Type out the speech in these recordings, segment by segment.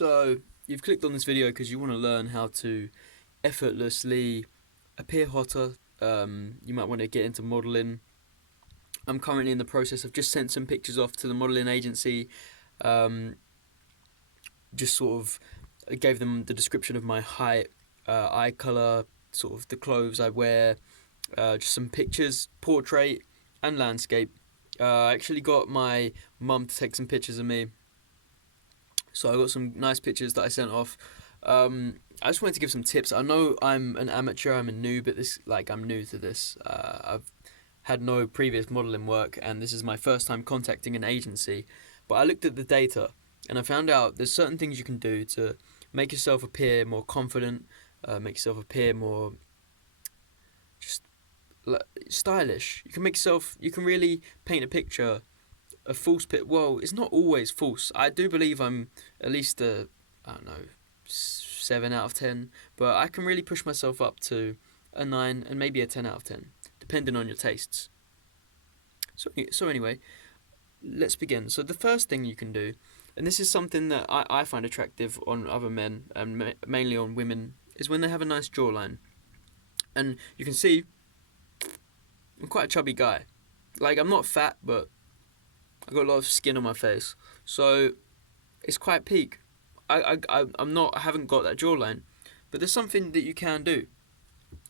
So, you've clicked on this video because you want to learn how to effortlessly appear hotter. You might want to get into modeling. I'm currently in the process of just sent some pictures off to the modeling agency. Um, just sort of gave them the description of my height, eye color, sort of the clothes I wear, just some pictures, portrait and landscape. I actually got my mum to take some pictures of me. So I got some nice pictures that I sent off. I just wanted to give some tips. I know I'm an amateur, I'm a noob at this, I'm new to this. I've had no previous modelling work and this is my first time contacting an agency. But I looked at the data and I found out there's certain things you can do to make yourself appear more confident, make yourself appear more just stylish. You can really paint a picture, a false pit. Well, it's not always false. I do believe I'm at least I don't know, 7 out of 10, but I can really push myself up to a 9 and maybe a 10 out of 10, depending on your tastes. So anyway, let's begin. So the first thing you can do, and this is something that I find attractive on other men and mainly on women, is when they have a nice jawline. And you can see I'm quite a chubby guy. I'm not fat, but I've got a lot of skin on my face. So it's quite peak. I haven't got that jawline. But there's something that you can do.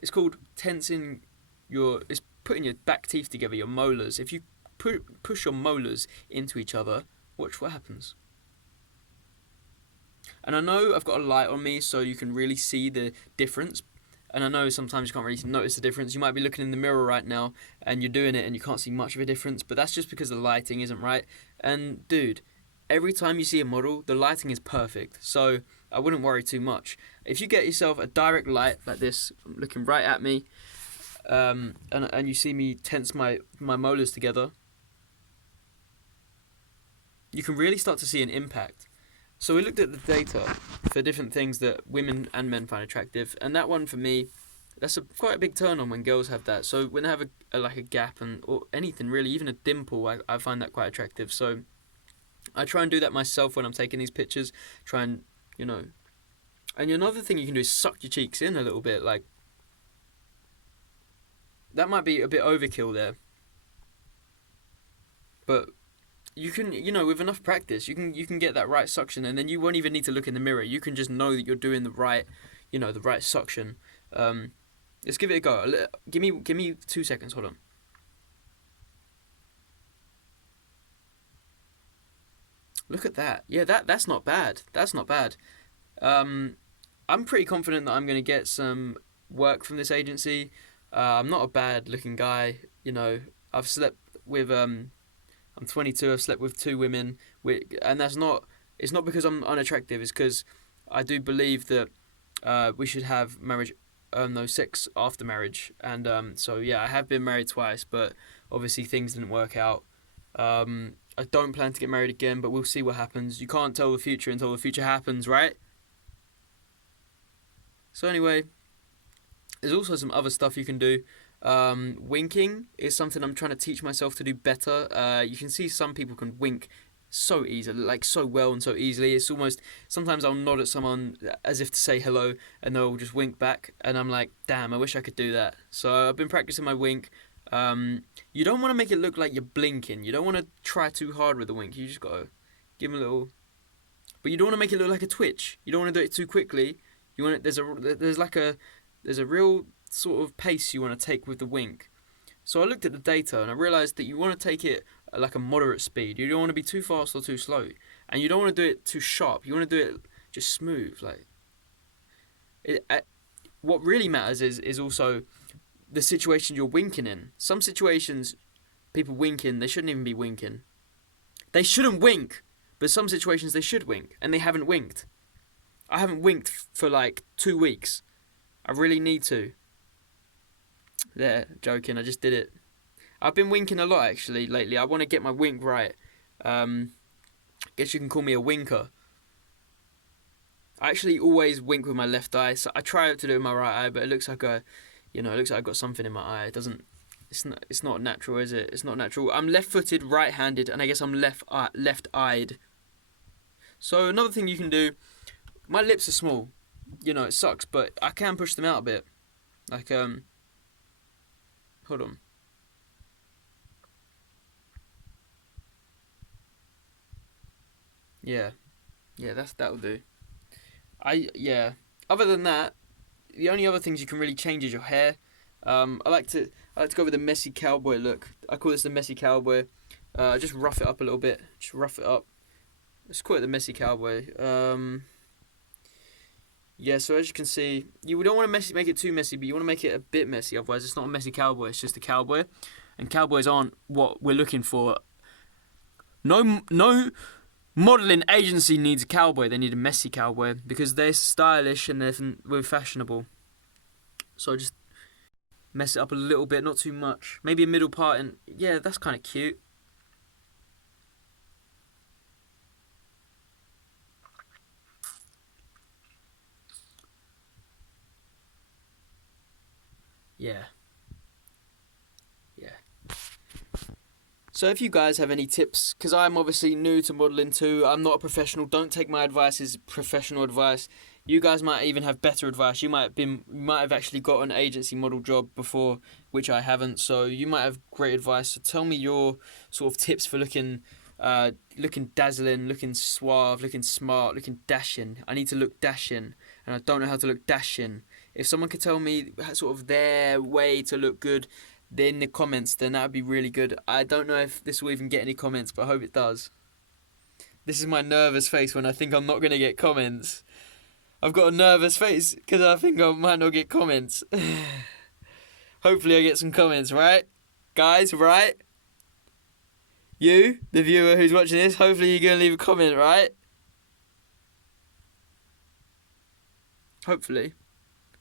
It's called it's putting your back teeth together, your molars. If you push your molars into each other, watch what happens. And I know I've got a light on me so you can really see the difference. And I know sometimes you can't really notice the difference. You might be looking in the mirror right now and you're doing it and you can't see much of a difference, but that's just because the lighting isn't right. And dude, every time you see a model, the lighting is perfect. So I wouldn't worry too much. If you get yourself a direct light like this, looking right at me, and you see me tense my molars together, you can really start to see an impact. So we looked at the data for different things that women and men find attractive, and that one for me, that's quite a big turn on when girls have that. So when they have a gap or anything really, even a dimple, I find that quite attractive. So I try and do that myself when I'm taking these pictures. Try and and another thing you can do is suck your cheeks in a little bit. That might be a bit overkill there, but you can, with enough practice, you can get that right suction, and then you won't even need to look in the mirror. You can just know that you're doing the right, the right suction. Let's give it a go. Give me 2 seconds. Hold on. Look at that. Yeah, that's not bad. That's not bad. I'm pretty confident that I'm going to get some work from this agency. I'm not a bad looking guy. I've slept with I'm 22. I've slept with 2 women, and it's not because I'm unattractive. It's because I do believe that we should have sex after marriage. And so yeah, I have been married twice, but obviously things didn't work out. I don't plan to get married again, but we'll see what happens. You can't tell the future until the future happens, right? So anyway, there's also some other stuff you can do. Winking is something I'm trying to teach myself to do better. You can see some people can wink so easily, so well and so easily. It's almost, sometimes I'll nod at someone as if to say hello and they'll just wink back and I'm like, damn, I wish I could do that. So I've been practicing my wink. You don't want to make it look like you're blinking. You don't want to try too hard with the wink. You just gotta give them a little, but you don't want to make it look like a twitch. You don't want to do it too quickly. You want it, there's a real sort of pace you want to take with the wink. So I looked at the data and I realised that you want to take it at a moderate speed. You don't want to be too fast or too slow, and you don't want to do it too sharp. You want to do it just smooth. What really matters is also the situation you're winking in. Some situations, people winking, they shouldn't even be winking. They shouldn't wink, but some situations they should wink, and they haven't winked. I haven't winked for 2 weeks. I really need to. There, joking, I just did it. I've been winking a lot actually lately. I want to get my wink right. Guess you can call me a winker. I actually always wink with my left eye. So I try to do it with my right eye, but it looks like it looks like I've got something in my eye. It doesn't. It's not natural, is it? It's not natural. I'm left-footed, right-handed, and I guess I'm left-eyed. So another thing you can do My lips are small. You know, it sucks, but I can push them out a bit. Like, hold on. Yeah. Yeah, that'll do. Yeah. Other than that, the only other things you can really change is your hair. I like to go with the messy cowboy look. I call this the messy cowboy. Just rough it up a little bit. Just rough it up. Let's call it the messy cowboy. Yeah. So as you can see, you don't want to make it too messy, but you want to make it a bit messy. Otherwise, it's not a messy cowboy. It's just a cowboy, and cowboys aren't what we're looking for. No modeling agency needs a cowboy. They need a messy cowboy because they're stylish and we're fashionable. So just mess it up a little bit, not too much. Maybe a middle part, and yeah, that's kind of cute. Yeah, yeah. So if you guys have any tips, because I'm obviously new to modelling too, I'm not a professional. Don't take my advice as professional advice. You guys might even have better advice. You might have actually got an agency model job before, which I haven't. So you might have great advice. So tell me your sort of tips for looking dazzling, looking suave, looking smart, looking dashing. I need to look dashing, and I don't know how to look dashing. If someone could tell me sort of their way to look good in the comments, then that would be really good. I don't know if this will even get any comments, but I hope it does. This is my nervous face when I think I'm not going to get comments. I've got a nervous face because I think I might not get comments. Hopefully I get some comments, right? Guys, right? You, the viewer who's watching this, hopefully you're going to leave a comment, right? Hopefully.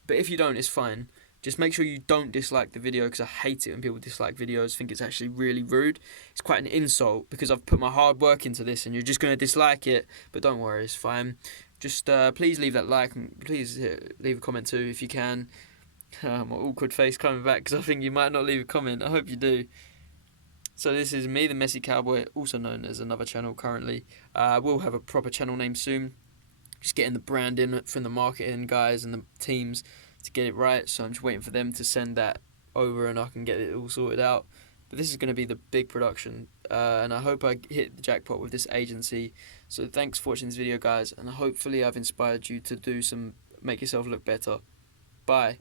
But if you don't, it's fine. Just make sure you don't dislike the video, because I hate it when people dislike videos. I think it's actually really rude. It's quite an insult because I've put my hard work into this and you're just going to dislike it. But don't worry, it's fine. Just please leave that like and please leave a comment too if you can. My awkward face coming back because I think you might not leave a comment. I hope you do. So this is me, the Messy Cowboy, also known as another channel currently. We'll have a proper channel name soon. Just getting the branding from the marketing guys and the teams to get it right. So I'm just waiting for them to send that over and I can get it all sorted out. But this is going to be the big production, and I hope I hit the jackpot with this agency. So thanks for watching this video, guys, and hopefully I've inspired you to make yourself look better. Bye.